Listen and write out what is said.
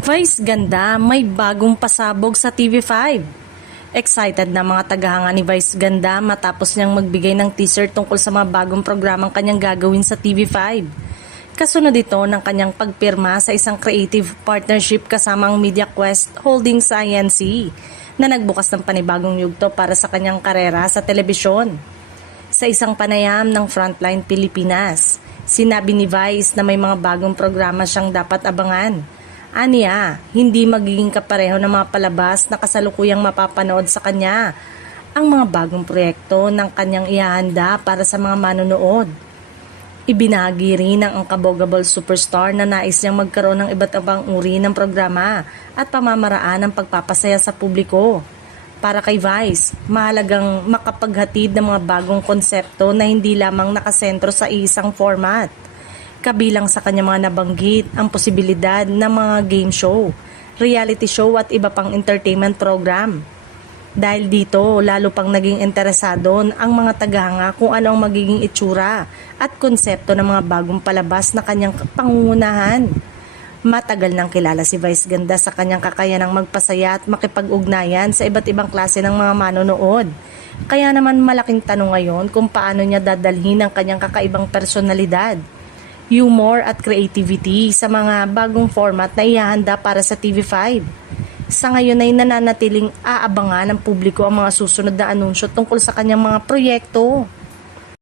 Vice ganda, may bagong pasabog sa TV5. Excited na mga tagahanga ni Vice Ganda matapos niyang magbigay ng teaser tungkol sa mga bagong programang kanyang gagawin sa TV5. Kasunod ito ng kanyang pagpirma sa isang creative partnership kasama ang MediaQuest Holdings INC na nagbukas ng panibagong yugto para sa kanyang karera sa telebisyon. Sa isang panayam ng Frontline Pilipinas, sinabi ni Vice na may mga bagong programa siyang dapat abangan. Aniya, hindi magiging kapareho ng mga palabas na kasalukuyang mapapanood sa kanya ang mga bagong proyekto ng kanyang ihahanda para sa mga manonood. Ibinahagi rin ng Unkabogable superstar na nais niyang magkaroon ng iba't ibang uri ng programa at pamamaraan ng pagpapasaya sa publiko. Para kay Vice, mahalagang makapaghatid ng mga bagong konsepto na hindi lamang nakasentro sa isang format. Kabilang sa kanya mga nabanggit ang posibilidad ng mga game show, reality show at iba pang entertainment program. Dahil dito, lalo pang naging interesado ang mga tagahanga kung ano ang magiging itsura at konsepto ng mga bagong palabas na kanyang pangungunahan. Matagal nang kilala si Vice Ganda sa kanyang kakayanang magpasaya at makipag-ugnayan sa iba't ibang klase ng mga manonood. Kaya naman malaking tanong ngayon kung paano niya dadalhin ang kanyang kakaibang personalidad, humor at creativity sa mga bagong format na ihahanda para sa TV5. Sa ngayon ay nananatiling aabangan ng publiko ang mga susunod na anunsyo tungkol sa kanyang mga proyekto.